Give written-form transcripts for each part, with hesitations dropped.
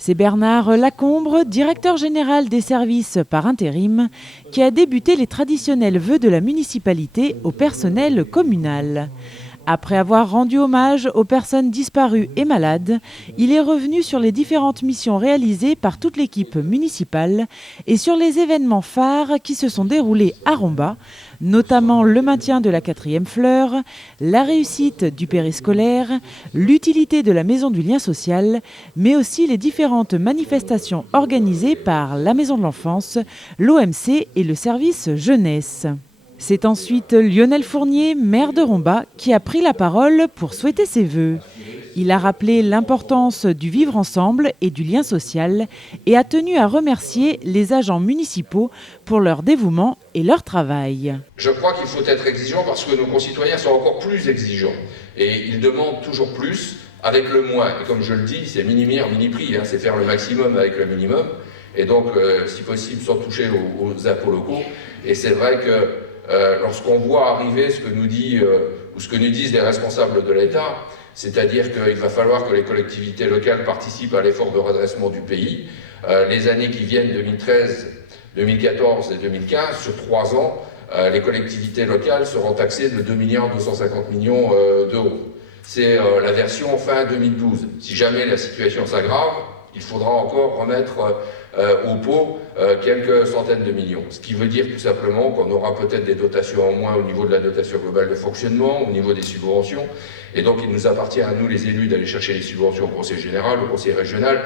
C'est Bernard Lacombre, directeur général des services par intérim, qui a débuté les traditionnels vœux de la municipalité au personnel communal. Après avoir rendu hommage aux personnes disparues et malades, il est revenu sur les différentes missions réalisées par toute l'équipe municipale et sur les événements phares qui se sont déroulés à Romba, notamment le maintien de la 4e fleur, la réussite du périscolaire, l'utilité de la maison du lien social, mais aussi les différentes manifestations organisées par la maison de l'enfance, l'OMC et le service jeunesse. C'est ensuite Lionel Fournier, maire de Romba, qui a pris la parole pour souhaiter ses vœux. Il a rappelé l'importance du vivre ensemble et du lien social et a tenu à remercier les agents municipaux pour leur dévouement et leur travail. Je crois qu'il faut être exigeant parce que nos concitoyens sont encore plus exigeants et ils demandent toujours plus avec le moins. Et comme je le dis, c'est mini-mire, mini-prix, c'est faire le maximum avec le minimum et donc, si possible, sans toucher aux impôts locaux. Et c'est vrai que lorsqu'on voit arriver ce que nous disent les responsables de l'État, c'est-à-dire qu'il va falloir que les collectivités locales participent à l'effort de redressement du pays. Les années qui viennent, 2013, 2014 et 2015, sur 3 ans, les collectivités locales seront taxées de 2 250 millions d'euros. C'est la version fin 2012. Si jamais la situation s'aggrave, il faudra encore remettre au pot quelques centaines de millions. Ce qui veut dire tout simplement qu'on aura peut-être des dotations en moins au niveau de la dotation globale de fonctionnement, au niveau des subventions. Et donc il nous appartient à nous les élus d'aller chercher les subventions au conseil général, au conseil régional.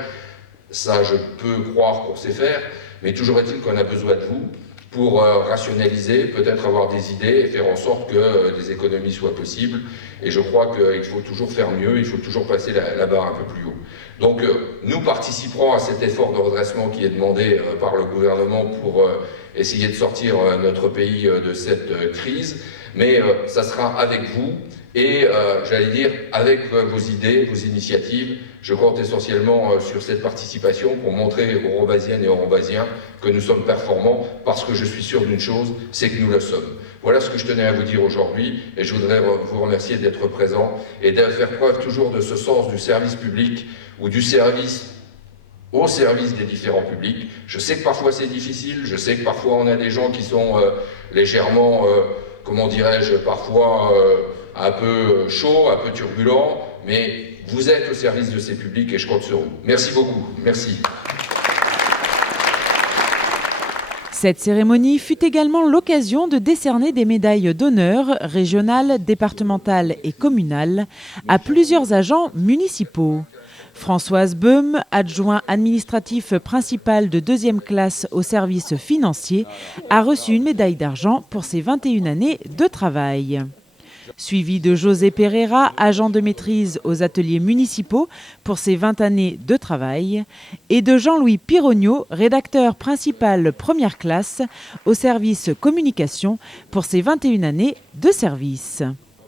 Ça, je peux croire qu'on sait faire, mais toujours est-il qu'on a besoin de vous pour rationaliser, peut-être avoir des idées et faire en sorte que des économies soient possibles. Et je crois qu'il faut toujours faire mieux, il faut toujours passer la barre un peu plus haut. Donc nous participerons à cet effort de redressement qui est demandé par le gouvernement pour essayer de sortir notre pays de cette crise, mais ça sera avec vous et, j'allais dire, avec vos idées, vos initiatives. Je compte essentiellement sur cette participation pour montrer aux Rombasiennes et aux Rombasiens que nous sommes performants, parce que je suis sûr d'une chose, c'est que nous le sommes. Voilà ce que je tenais à vous dire aujourd'hui, et je voudrais vous remercier d'être présents et de faire preuve toujours de ce sens du service public ou du service au service des différents publics. Je sais que parfois c'est difficile, je sais que parfois on a des gens qui sont légèrement, comment dirais-je, parfois un peu chauds, un peu turbulents, mais vous êtes au service de ces publics et je compte sur vous. Merci beaucoup. Merci. Cette cérémonie fut également l'occasion de décerner des médailles d'honneur régionales, départementales et communales à plusieurs agents municipaux. Françoise Beum, adjoint administratif principal de 2e classe au service financier, a reçu une médaille d'argent pour ses 21 années de travail. Suivi de José Pereira, agent de maîtrise aux ateliers municipaux pour ses 20 années de travail, et de Jean-Louis Pirogno, rédacteur principal 1re classe au service communication pour ses 21 années de service.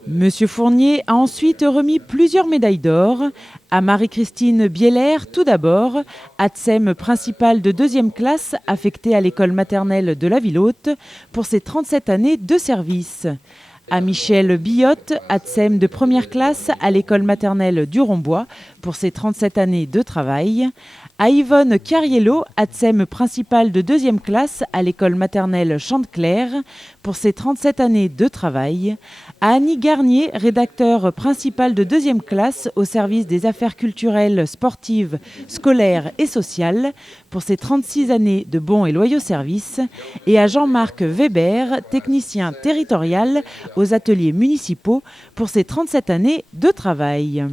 Monsieur Fournier a ensuite remis plusieurs médailles d'or à Marie-Christine Bieler tout d'abord, ATSEM principale de 2e classe affectée à l'école maternelle de la Ville-Haute pour ses 37 années de service. À Michel Billotte, ATSEM de 1re classe à l'école maternelle du Rombois pour ses 37 années de travail. À Yvonne Cariello, ATSEM principale de 2e classe à l'école maternelle Chanteclair pour ses 37 années de travail. À Annie Garnier, rédacteur principal de 2e classe au service des affaires culturelles, sportives, scolaires et sociales pour ses 36 années de bons et loyaux services. Et à Jean-Marc Weber, technicien territorial aux ateliers municipaux pour ses 37 années de travail.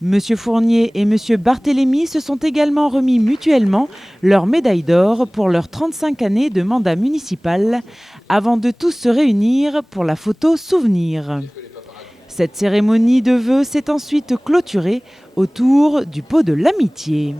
Monsieur Fournier et Monsieur Barthélémy se sont également remis mutuellement leur médaille d'or pour leurs 35 années de mandat municipal avant de tous se réunir pour la photo souvenir. Cette cérémonie de vœux s'est ensuite clôturée autour du pot de l'amitié.